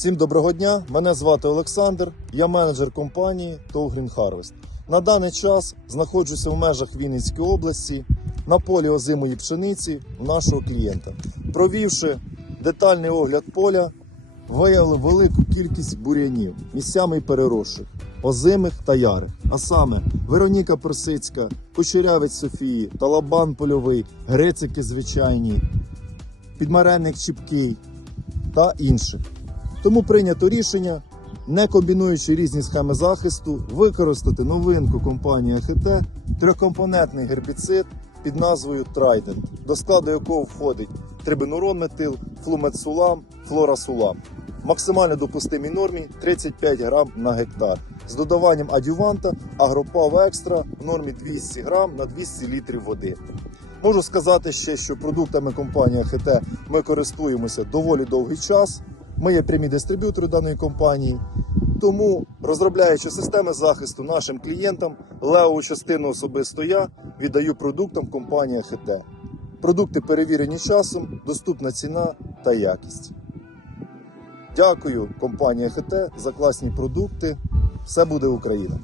Всім доброго дня. Мене звати Олександр. Я менеджер компанії ТОВ Green Harvest. На даний час знаходжуся в межах Вінницької області на полі озимої пшениці у нашого клієнта. Провівши детальний огляд поля, виявили велику кількість бур'янів, місцями переросших, озимих та ярих. А саме Вероніка Персицька, Кучерявець Софії, Талабан польовий, грецики звичайні, підмаренник чіпкий та інших. Тому прийнято рішення, не комбінуючи різні схеми захисту, використати новинку компанії АХТ трьохкомпонентний гербіцид під назвою Trident, до складу якого входить трибенурон метил, флуметсулам, флорасулам. Максимально допустимій нормі 35 грам на гектар. З додаванням адюванта Агропав Екстра в нормі 200 грам на 200 літрів води. Можу сказати ще, що продуктами компанії АХТ ми користуємося доволі довгий час. Ми є прямі дистриб'ютори даної компанії. Тому, розробляючи системи захисту нашим клієнтам, левову частину особисто я віддаю продуктам компанії ХТ. Продукти перевірені часом, доступна ціна та якість. Дякую компанії ХТ за класні продукти. Все буде Україна!